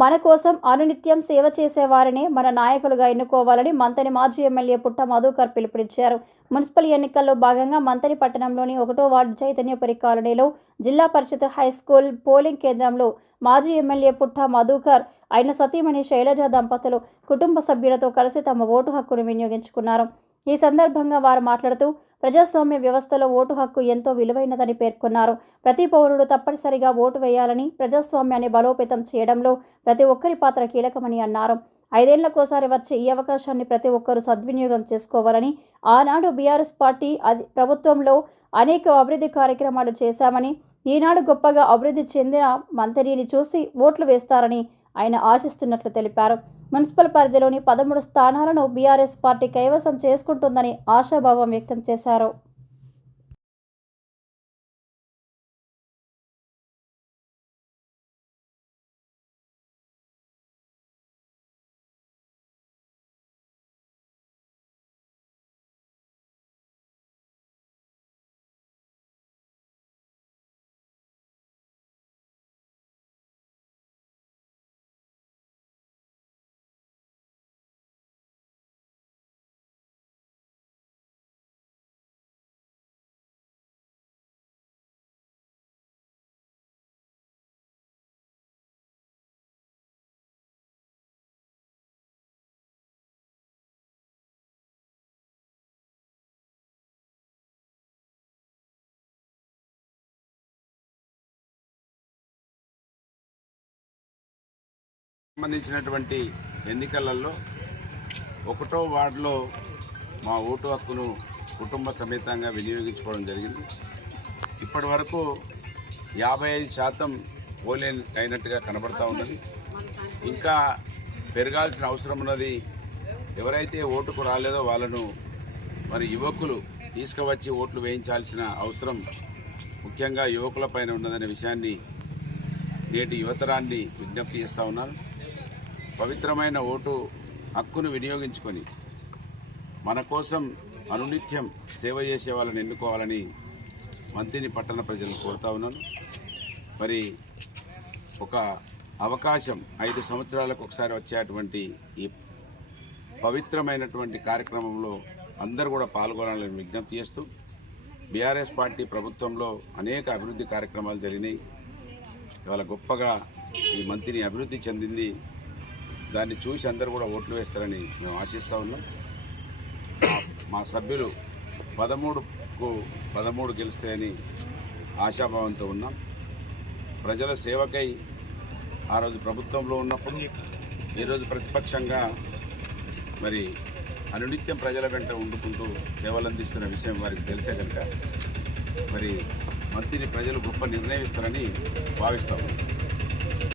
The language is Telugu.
మన కోసం అనునిత్యం సేవ చేసేవారిని మన నాయకులుగా ఎన్నుకోవాలని మంతని మాజీ ఎమ్మెల్యే పుట్ట మధుకర్ పిలుపునిచ్చారు. మున్సిపల్ ఎన్నికల్లో భాగంగా మంతని పట్టణంలోని 1వ వార్డు చైతన్యపురి కాలనీలో జిల్లా పరిషత్ హైస్కూల్ పోలింగ్ కేంద్రంలో మాజీ ఎమ్మెల్యే పుట్ట మధుకర్ ఆయన సతీమణి శైలజ దంపతులు కుటుంబ సభ్యులతో కలిసి తమ ఓటు హక్కును వినియోగించుకున్నారు. ఈ సందర్భంగా వారు మాట్లాడుతూ ప్రజాస్వామ్య వ్యవస్థలో ఓటు హక్కు ఎంతో విలువైనదని పేర్కొన్నారు. ప్రతి పౌరుడు తప్పనిసరిగా ఓటు వేయాలని, ప్రజాస్వామ్యాన్ని బలోపేతం చేయడంలో ప్రతి ఒక్కరి పాత్ర కీలకమని అన్నారు. 5 ఏళ్లకోసారి వచ్చే ఈ అవకాశాన్ని ప్రతి ఒక్కరూ సద్వినియోగం చేసుకోవాలని, ఆనాడు బీఆర్ఎస్ పార్టీ ప్రభుత్వంలో అనేక అభివృద్ధి కార్యక్రమాలు చేశామని, ఈనాడు గొప్పగా అభివృద్ధి చెందిన మంత్రిని చూసి ఓట్లు వేస్తారని ఆయన ఆశిస్తున్నట్లు తెలిపారు. మున్సిపల్ పరిధిలోని 13 స్థానాలను బీఆర్ఎస్ పార్టీ కైవసం చేసుకుంటుందని ఆశాభావం వ్యక్తం చేశారు. సంబంధించినటువంటి ఎన్నికలలో 1వ వార్డులో మా ఓటు హక్కును కుటుంబ సమేతంగా వినియోగించుకోవడం జరిగింది. ఇప్పటి వరకు 55% పోలింగ్ అయినట్టుగా కనబడతా ఉన్నది. ఇంకా పెరగాల్సిన అవసరం ఉన్నది. ఎవరైతే ఓటుకు రాలేదో వాళ్ళను మరి యువకులు తీసుకువచ్చి ఓట్లు వేయించాల్సిన అవసరం ముఖ్యంగా యువకులపైన ఉన్నదనే విషయాన్ని నేటి యువతరాన్ని విజ్ఞప్తి చేస్తూ ఉన్నాను. పవిత్రమైన ఓటు హక్కును వినియోగించుకొని మన కోసం అనునిత్యం సేవ చేసే వాళ్ళని ఎన్నుకోవాలని మంతిని పట్టణ ప్రజలను కోరుతా ఉన్నాను. మరి ఒక అవకాశం 5 సంవత్సరాలకు ఒకసారి వచ్చేటువంటి ఈ పవిత్రమైనటువంటి కార్యక్రమంలో అందరూ కూడా పాల్గొనాలని విజ్ఞప్తి చేస్తూ, బీఆర్ఎస్ పార్టీ ప్రభుత్వంలో అనేక అభివృద్ధి కార్యక్రమాలు జరిగినాయి. ఇవాళ గొప్పగా ఈ మంతిని అభివృద్ధి చెందింది. దాన్ని చూసి అందరూ కూడా ఓట్లు వేస్తారని మేము ఆశిస్తూ ఉన్నాం. మా సభ్యులు 13కు 13 గెలుస్తాయని ఆశాభావంతో ఉన్నాం. ప్రజల సేవకై ఆ రోజు ప్రభుత్వంలో ఉన్నప్పుడు, ఈరోజు ప్రతిపక్షంగా మరి అనునిత్యం ప్రజల వెంట ఉండుకుంటూ సేవలు అందిస్తున్న విషయం వారికి తెలిసే కనుక మరి మంత్రిని ప్రజలు గొప్ప నిర్ణయిస్తారని భావిస్తాము.